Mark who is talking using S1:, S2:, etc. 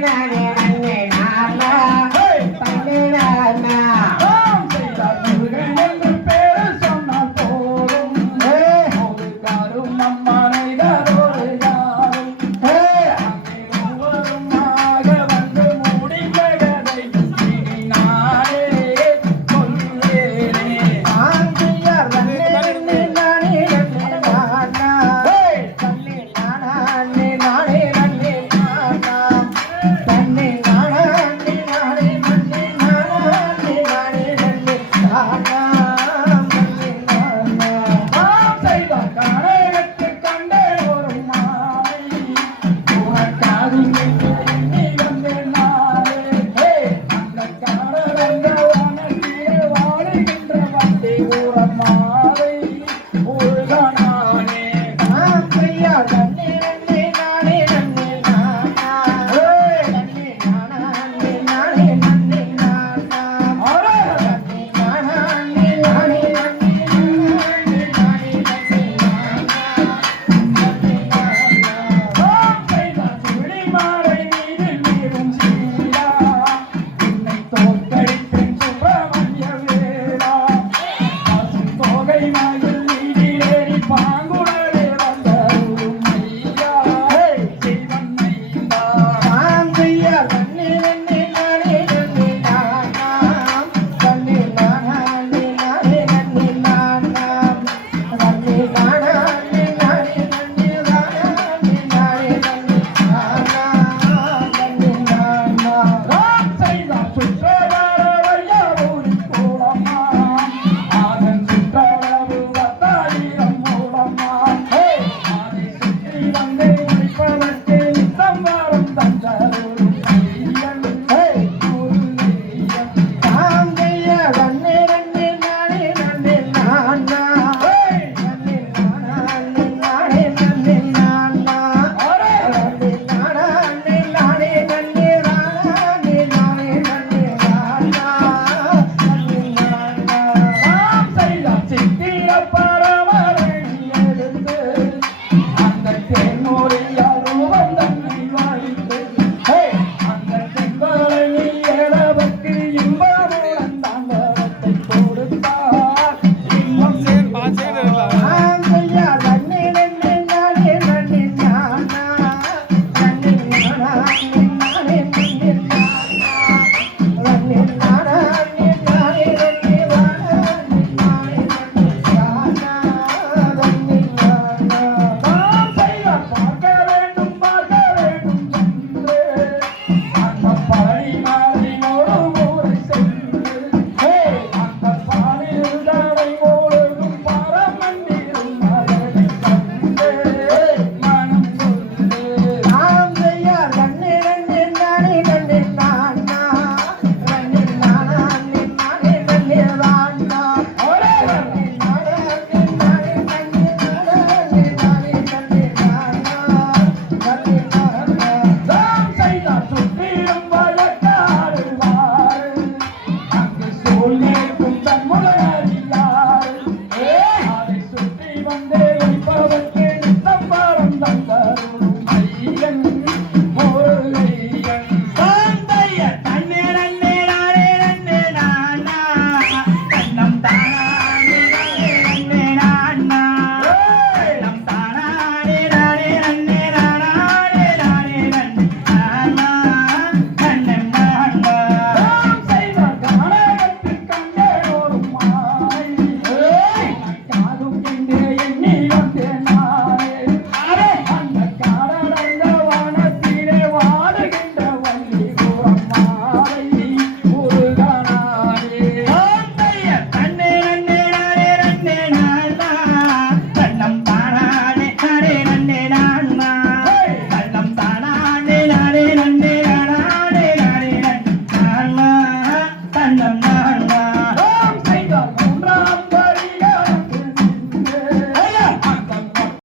S1: na na na
S2: Ay. 把这个 Deus.